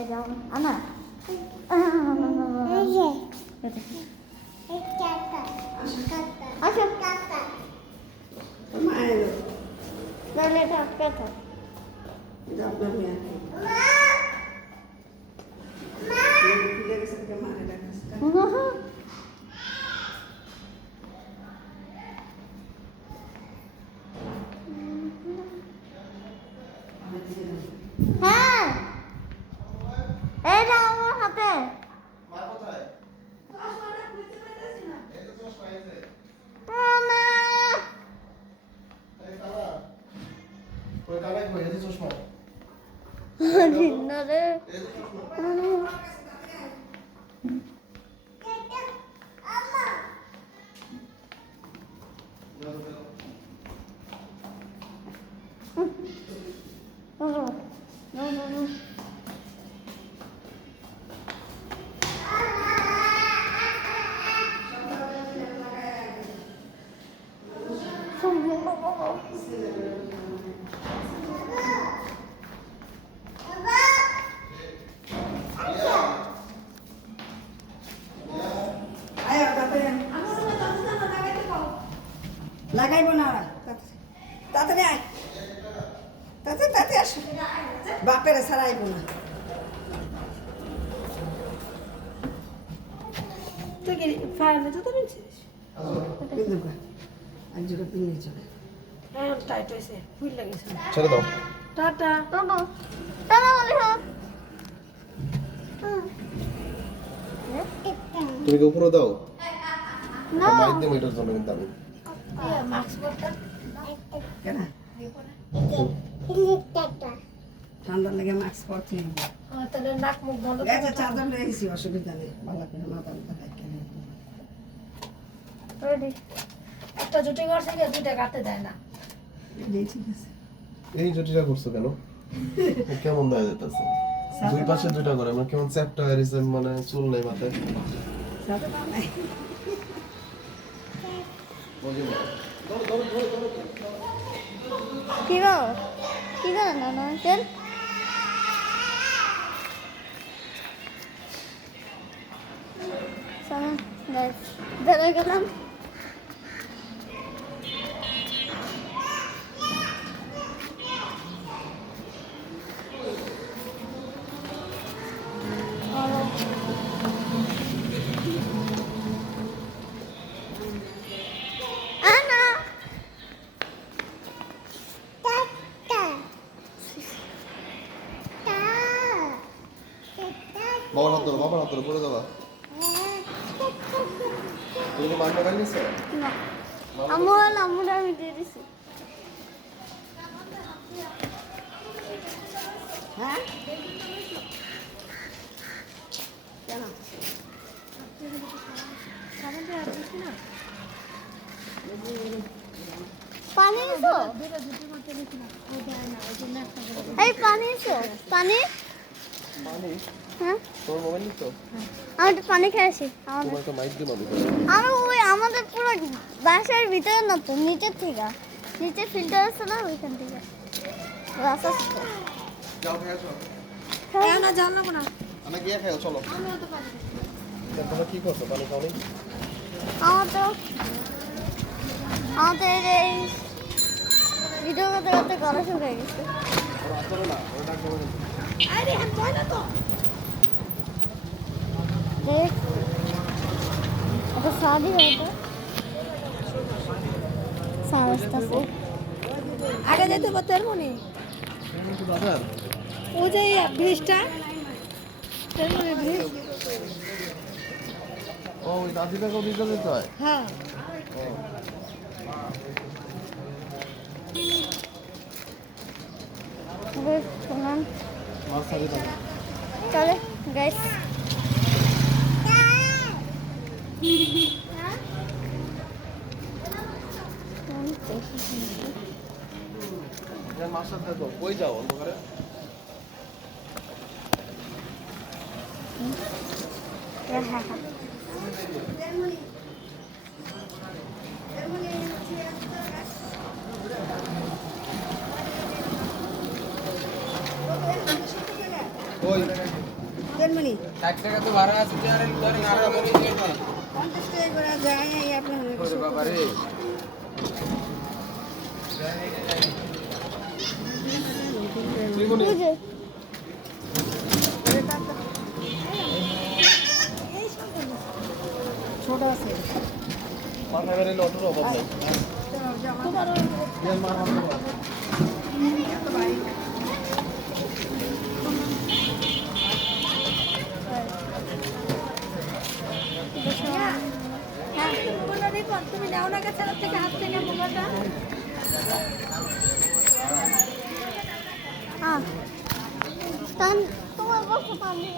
এরকম আনা আসো তাহলে এটা আটকে থাক আপনার মেয়ে খুলে গেছে মারে হ্যাঁ এটা আমার হাতে লাগাইবো না তাড়াতাড়ি আয় তাড়াতাড়ি আস বাপের ছাড়াইবো না তুই কি ফায়ার তো পেয়েছিস আজ যেটা পিনে চলে হ্যাঁ টাইট হয়েছে ফুল লাগেছে ছেড়ে দাও টাটা টাটা টাটা বলি হোক তুমি কি উপরে দাও না মাইক দিয়ে এটার জন্য কিন্তু আমি কেন ঠান্ডা লেগে মাস্ক পরতে তাহলে নাক মুখ বন্ধ আচ্ছা চাদর লয়ে গেছি অসুবিধা নেই ভালো করে মাথা মুখে রাখে রেডি একটা জুটি করছে কি দুইটা কাটতে দেয় না ঠিক আছে এই জুটিটা করছো কেন কেমন দেখা যেতেছে দুই পাশে দুইটা করে মানে কেমন চ্যাপটা হয়ে গেছে মানে চুল নেই মাথায় চাদর নাই কি গো কি গো না না চল চলো গাইস ধরে গেলাম Ana বাবার হাত ধরে পড়ে যাবা তুমি কি মাংস খাই নিছো না আমরা আমি দিয়ে দিছি হ্যাঁ কেন পানি নিছো এই পানি নিছো পানি পানি হ্যাঁ তোমার মোবাইল নিছো আমি একটু পানি খেয়েছি আমাদের তোমার তো মাইক দিয়ে আমি ওই আমাদের পুরো বাসার ভিতরে না তো নিচের থেকে নিচে ফিল্টার আছে না ওইখান থেকে রাস্তা থেকে যাও খেয়ে আসো না জানো না আমরা গিয়ে খাই চলো তোমরা কি করছো পানি খাওনি আমাদের এই ভিডিও করতে করতে গলা শুকিয়ে গেছে আসলে না ওটা করে আরে হ্যাঁ কই না তো দেখ এটা শাদি হয়েছে সারাস্তাছে আগে যেতে পারতে মনে বাজার ও যে ব্রিজটা তেমনি ব্রিজ ও ওই দাদিটাকে দিতে দিতে হয় হ্যাঁ দেখ শুনুন মাছ ছাড়ি দাও চলে গাইস মাছ সাথে তো কই যাও অন্ধকারে হ্যাঁ হ্যাঁ তেলমণি ষাট টাকা তো ভাড়া আছে ধরেন আড়াই 50 টাকা করে যায় এই আপনার বাবা রে বুঝে ছোট আছে মাথা বেড়ে অটোর অভাব নেই হ্যাঁ মোবাইলটা দেখো তুমি নাও না গেছে থেকে হাত থেকে মোবাইলটা তোমার বসে পানি